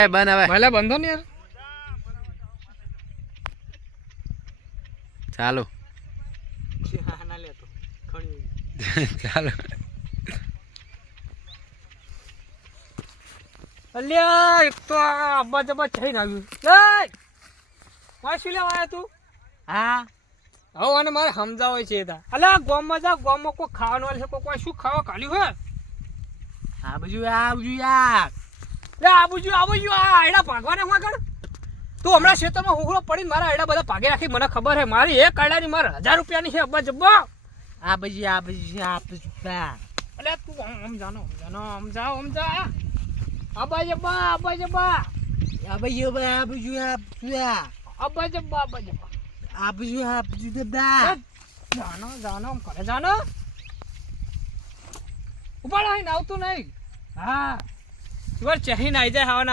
बन હવે ભલે બંધો ને યાર ચાલો ના લેતો ખણી ચાલો અલ્યા એક તો અબ્બા જબ્બા જઈને આવ્યું લે મારે શું લેવા આવ્યા તું હા હવે અને મારે સમજાવો છે તા અલ્યા ગામમાં જા ગામમાં કોઈ ખાવાનું વાલે છે કોઈ શું ખાવા કાઢ્યું હે આ બાજુ યાર લે આ બાજુ આ આયડા ભાગવાને હું આગળ તું હમણાં ખેતરમાં હુહળો પડીને મારા આયડા બધા ભાગે રાખી મને ખબર હે મારી એક આયડાની મારે 1000 રૂપિયાની છે અબ્બા જબ્બા આ બાજુ અલ્યા તું આમ જાનો સમજા અબ્બા જબ્બા અબ્બા જબ્બા જાનો કરે જાનો ઉપાડો અહીં આવતું નહીં હા ચહેરી નાઈ જાય હવાના